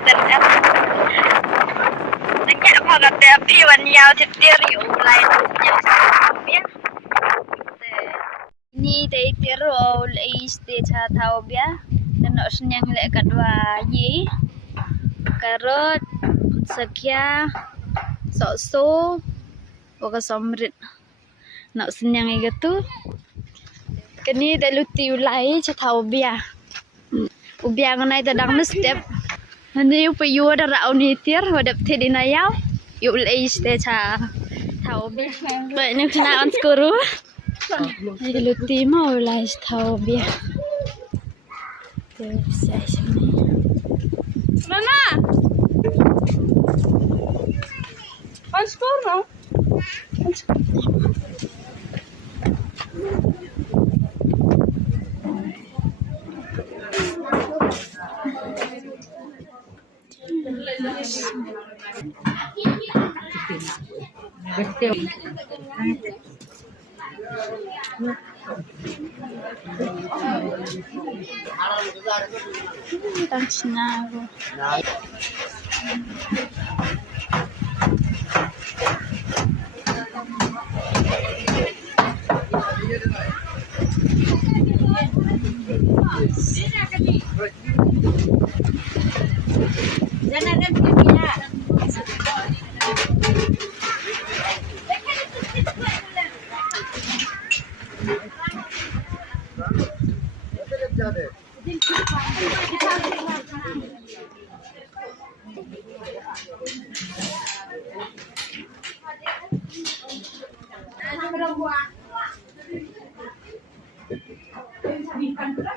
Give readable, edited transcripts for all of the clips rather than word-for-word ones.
ZF Nanya apa kata piwan yao cetir yu lain yang biar ini tetir ol iste cha tau biar dan nak senyang lek kadwa ye karot sakya so waka somrit nak senyang itu kini teluti ulai cha tau biar ubiang nai tadang step hani upa yu ada rau ni tir wadap thedina yau yu ulai iste cha tau biar baik ni kena on skuru teluti mau ulai tau biar Mama! On school now? That's now.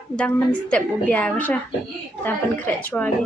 Đang mình step ubiang sha, đang pen krek chua lagi.